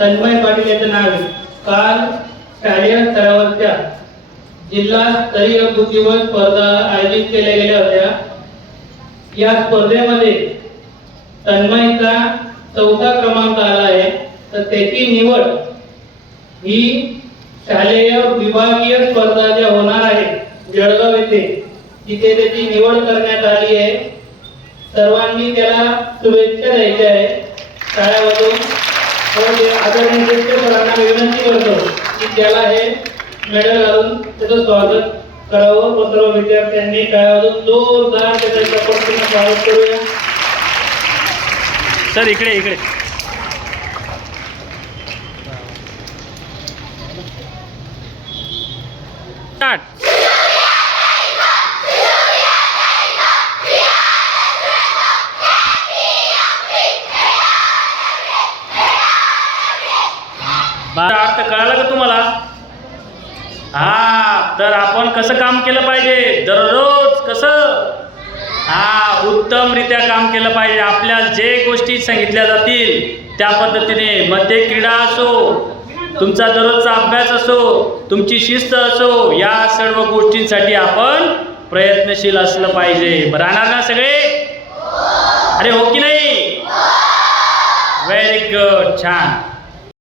तन्मय पाटील याचं नाव आहे. काल शालेय स्तरावरच्या जिल्हा स्तरीय बुद्धिबळ स्पर्धा आयोजित केल्या गेल्या होत्या. या स्पर्धेमध्ये तन्मयचा चौथा क्रमांक आला आहे. तर त्याची निवड ही शालेय विभागीय स्पर्धा ज्या होणार आहे जळगाव येथे तिथे त्याची निवड करण्यात आली आहे. सर्वांनी त्याला शुभेच्छा द्यायच्या आहे शाळेमधून तर आदरणीय सरांना विनंती करतो की त्याला हे मेडल घालून त्याचं स्वागत करावं. व सर्व विद्यार्थ्यांनी शाळेमधून जोरदार त्याचं सपोर्टीनं स्वागत करूया. सर इकडे इकडे. स्टार्ट अर्थ कळाला का तुम्हाला? हा तर आपण कसं काम केलं पाहिजे? दररोज कसं? हा उत्तमरित्या काम केलं पाहिजे. आपल्या जे गोष्टी सांगितल्या जातील त्या पद्धतीने. मध्ये क्रीडा असो तुमचा दररोजचा अभ्यास असो तुमची शिस्त असो या सर्व गोष्टींसाठी आपण प्रयत्नशील असलं पाहिजे. राहणार ना सगळे? अरे हो की नाही? व्हेरी गुड छान.